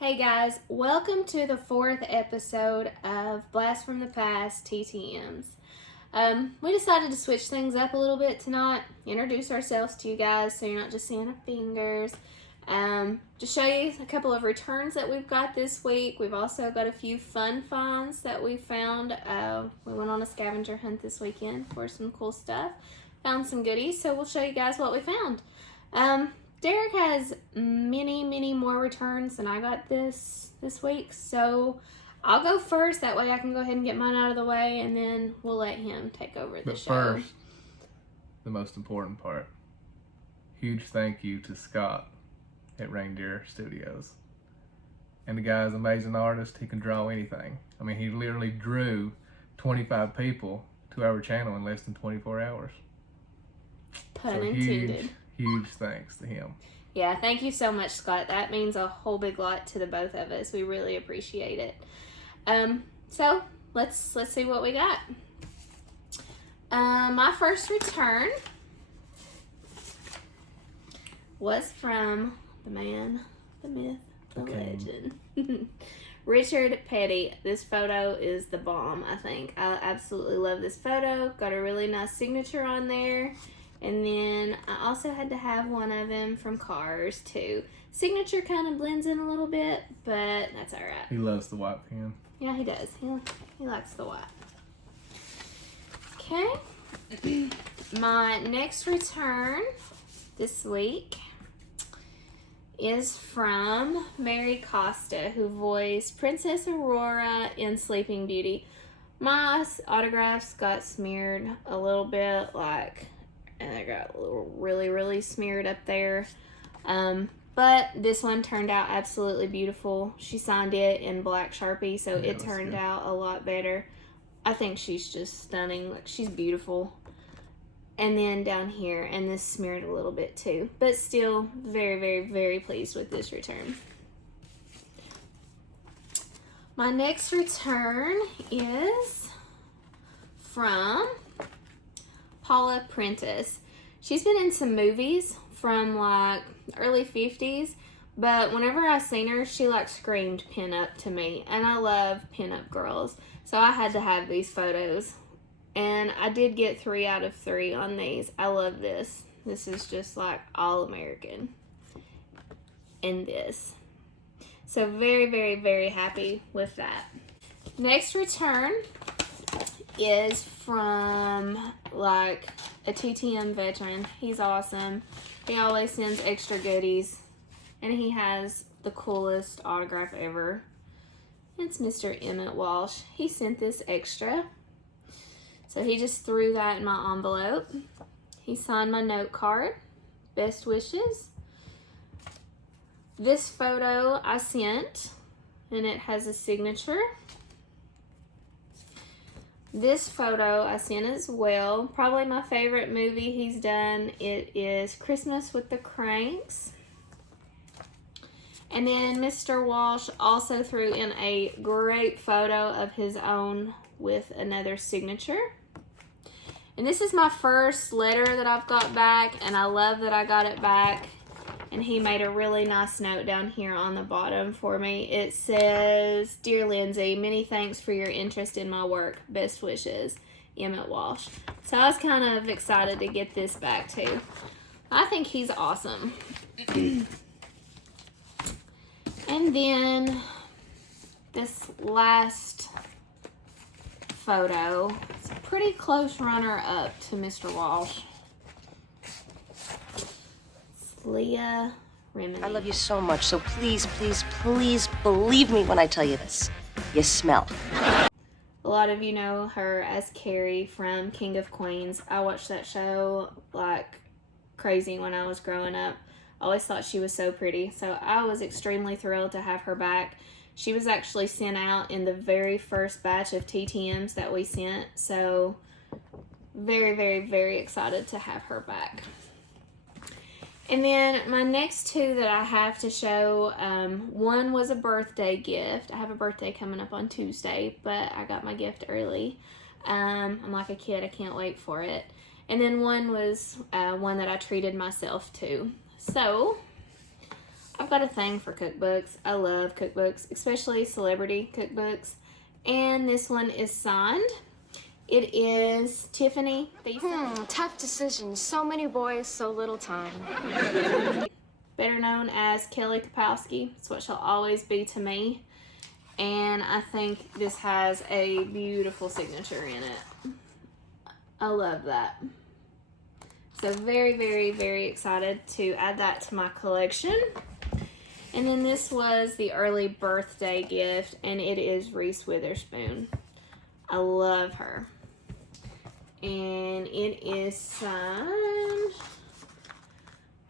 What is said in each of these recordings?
Hey guys, welcome to the 4th episode of Blast from the Past TTMs. We decided to switch things up a little bit tonight, introduce ourselves to you guys so you're not just seeing our fingers. Just show you a couple of returns that we've got this week. We've also got a few fun finds that we found. We went on a scavenger hunt this weekend for some cool stuff. Found some goodies, so we'll show you guys what we found. Derek has many more returns than I got this week, so I'll go first. That way I can go ahead and get mine out of the way, and then we'll let him take over the show. But first, the most important part. Huge thank you to Scott at Reindeer Studios. And the guy's an amazing artist. He can draw anything. I mean, he literally drew 25 people to our channel in less than 24 hours. Pun intended. Huge thanks to him. Yeah, thank you so much, Scott. That means a whole big lot to the both of us. We really appreciate it. So let's see what we got. My first return was from the man, the myth, the legend, Richard Petty. This photo is the bomb, I think. I absolutely love this photo. Got a really nice signature on there. And then I also had to have one of him from Cars too. Signature kind of blends in a little bit, but that's all right. He loves the white pen. Yeah, he does. He likes the white. Okay. My next return this week is from Mary Costa, who voiced Princess Aurora in Sleeping Beauty. My autographs got smeared a little bit, and I got really smeared up there. But this one turned out absolutely beautiful. She signed it in black Sharpie, so it turned out a lot better. I think she's just stunning. She's beautiful. And then down here, and this smeared a little bit too. But still, very pleased with this return. My next return is from Paula Prentice. She's been in some movies from early 50s, but whenever I seen her, she screamed pinup to me, and I love pinup girls, so I had to have these photos, and I did get 3 out of 3 on these. I love this. This is just all American in this. So very happy with that. Next return is from a TTM veteran. He's awesome. He always sends extra goodies, and he has the coolest autograph ever. It's Mr. Emmett Walsh. He sent this extra, so he just threw that in my envelope. He signed my note card. Best wishes. This photo I sent, and it has a signature. This photo I sent as well. Probably my favorite movie he's done. It is Christmas with the Cranks. And then Mr. Walsh also threw in a great photo of his own with another signature. And this is my first letter that I've got back, and I love that I got it back. And he made a really nice note down here on the bottom for me. It says, "Dear Lindsay, many thanks for your interest in my work. Best wishes, Emmett Walsh." So I was kind of excited to get this back too. I think he's awesome. And then this last photo, it's a pretty close runner-up to Mr. Walsh. Leah Remini. I love you so much, so please believe me when I tell you this. You smell. A lot of you know her as Carrie from King of Queens. I watched that show crazy when I was growing up. I always thought she was so pretty, so I was extremely thrilled to have her back. She was actually sent out in the very first batch of TTMs that we sent, so very excited to have her back. And then my next 2 that I have to show, one was a birthday gift. I have a birthday coming up on Tuesday, but I got my gift early. I'm like a kid, I can't wait for it. And then one was one that I treated myself to. So I've got a thing for cookbooks. I love cookbooks, especially celebrity cookbooks. And this one is signed. It is Tiffany. Tough decision. So many boys, so little time. Better known as Kelly Kapowski. It's what she'll always be to me. And I think this has a beautiful signature in it. I love that. So very, very, very excited to add that to my collection. And then this was the early birthday gift, and it is Reese Witherspoon. I love her. And it is signed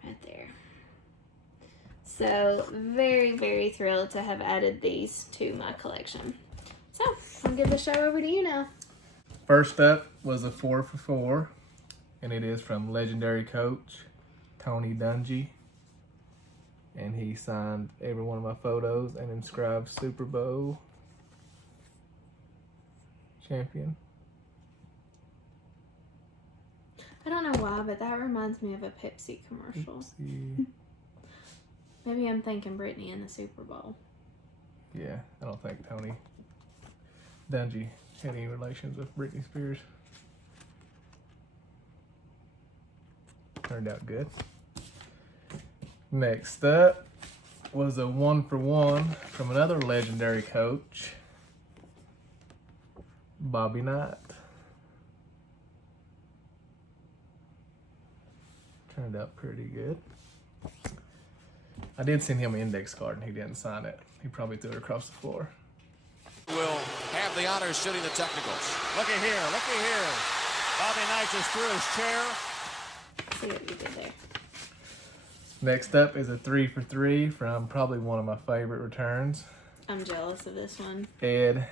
right there. So very, very thrilled to have added these to my collection. So I'll give the show over to you now. First up was a 4 for 4, and it is from legendary coach Tony Dungy. And he signed every one of my photos and inscribed Super Bowl champion. I don't know why, but that reminds me of a Pepsi commercial. Maybe I'm thinking Britney in the Super Bowl. Yeah, I don't think Tony Dungy had any relations with Britney Spears. Turned out good. Next up was a 1 for 1 from another legendary coach, Bobby Knight. Turned out pretty good. I did send him an index card and he didn't sign it. He probably threw it across the floor. Will have the honors shooting the technicals. Looky here, looky here. Bobby Knight just threw his chair. See what you did there. Next up is a 3 for 3 from probably one of my favorite returns, I'm jealous of this one. Ed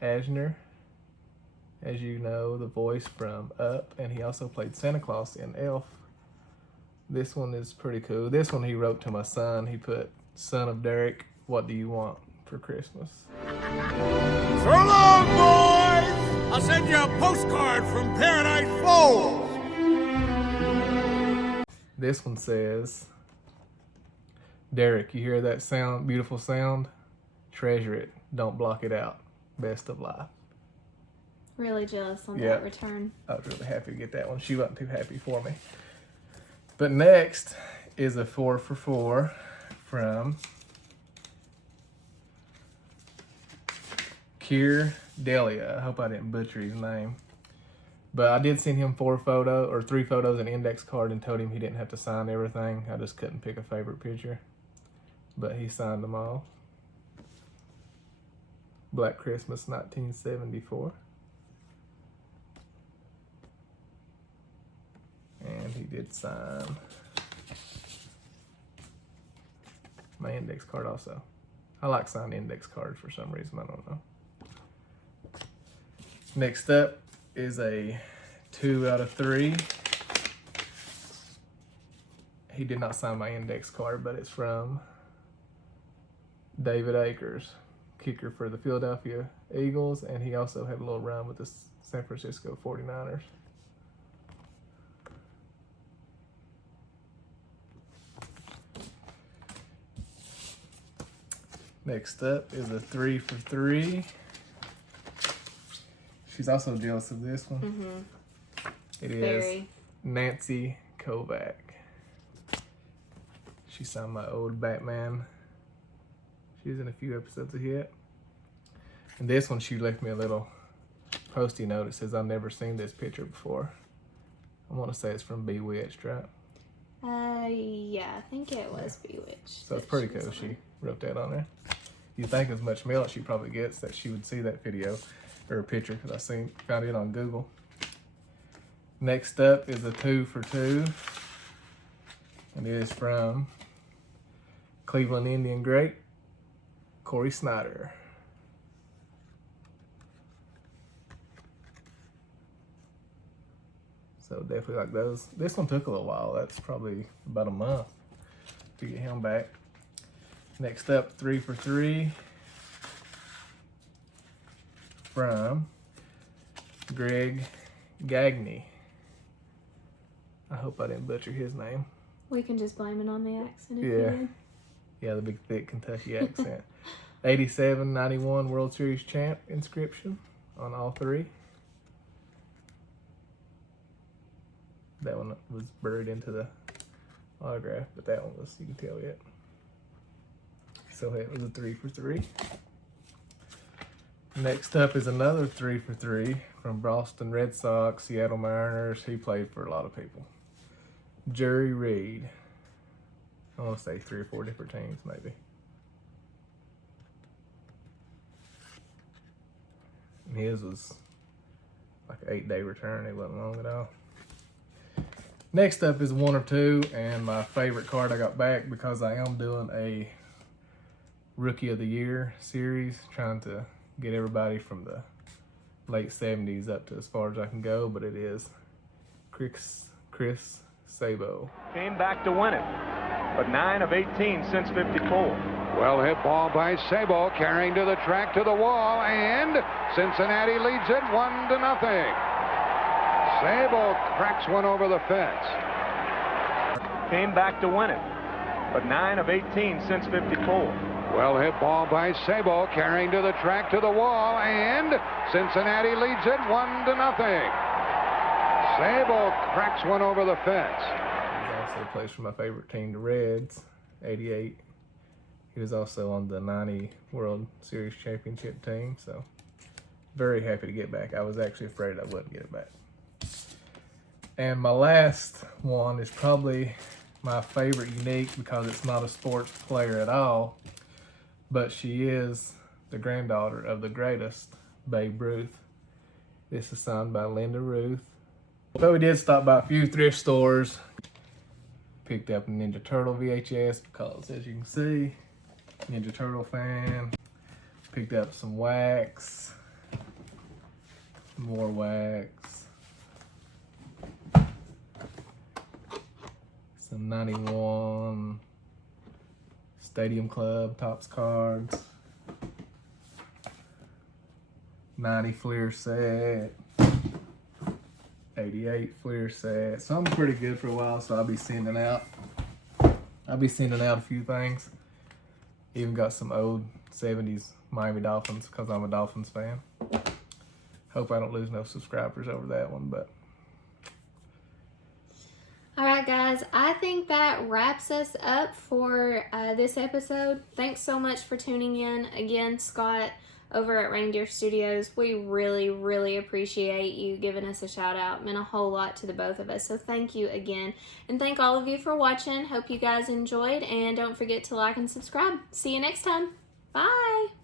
Asner. As you know, the voice from Up, and he also played Santa Claus in Elf. This one is pretty cool. This one he wrote to my son. He put, "Son of Derek, what do you want for Christmas?" So long, boys! I'll send you a postcard from Paradise Falls. This one says, "Derek, you hear that sound, beautiful sound? Treasure it. Don't block it out. Best of life." Really jealous on Yeah. that return. I was really happy to get that one. She wasn't too happy for me. But next is a 4 for 4 from Keir Delia. I hope I didn't butcher his name. But I did send him 3 photos, an index card, and told him he didn't have to sign everything. I just couldn't pick a favorite picture. But he signed them all. Black Christmas 1974. And he did sign my index card also. I like signing index cards for some reason, I don't know. Next up is a 2 out of 3. He did not sign my index card, but it's from David Akers, kicker for the Philadelphia Eagles, and he also had a little run with the San Francisco 49ers. Next up is a 3 for 3. She's also jealous of this one. Mm-hmm. It is Very. Nancy Kovac. She signed my old Batman. She was in a few episodes of Hit. And this one, she left me a little posty note. It says, "I've never seen this picture before." I want to say it's from Bewitched, right? Yeah, I think it was Bewitched. So it's pretty cool. She wrote that on there. You think as much mail as she probably gets that she would see that video or picture, because I found it on Google. Next up is a 2 for 2, and it is from Cleveland Indian great Corey Snyder. So definitely like those. This one took a little while. That's probably about a month to get him back. Next up, 3 for 3 from Greg Gagne. I hope I didn't butcher his name. We can just blame it on the accent if Yeah. you Yeah, the big thick Kentucky accent. 87, 91 World Series champ inscription on all three. That one was buried into the autograph, but that one was, you can tell yet. So it was a 3 for 3. Next up is another 3 for 3 from Boston Red Sox, Seattle Mariners. He played for a lot of people. Jerry Reed. I want to say 3 or 4 different teams, maybe. And his was like an 8-day return. It wasn't long at all. Next up is 1 or 2, and my favorite card I got back because I am doing a Rookie of the Year series, trying to get everybody from the late 70s up to as far as I can go, but it is Chris Sabo. Came back to win it, but 9 of 18 since 54. Well hit ball by Sabo, carrying to the track to the wall, and Cincinnati leads it 1-0. Sabo cracks one over the fence. Came back to win it, but 9 of 18 since 54. Well hit ball by Sabo, carrying to the track to the wall, and Cincinnati leads it 1-0. Sabo cracks one over the fence. He also plays for my favorite team, the Reds, 88. He was also on the 90 World Series championship team, so very happy to get back. I was actually afraid I wouldn't get it back. And my last one is probably my favorite unique because it's not a sports player at all, but she is the granddaughter of the greatest, Babe Ruth. This is signed by Linda Ruth. But we did stop by a few thrift stores. Picked up a Ninja Turtle VHS because, as you can see, Ninja Turtle fan. Picked up some wax. More wax. Some 91 Stadium Club Topps cards. 90 Fleer set. 88 Fleer set. So I'm pretty good for a while, so I'll be sending out a few things. Even got some old 70s Miami Dolphins because I'm a Dolphins fan. Hope I don't lose no subscribers over that one, but Alright guys, I think that wraps us up for this episode. Thanks so much for tuning in. Again, Scott over at Reindeer Studios, we really, really appreciate you giving us a shout out. It meant a whole lot to the both of us, so thank you again. And thank all of you for watching. Hope you guys enjoyed, and don't forget to like and subscribe. See you next time. Bye!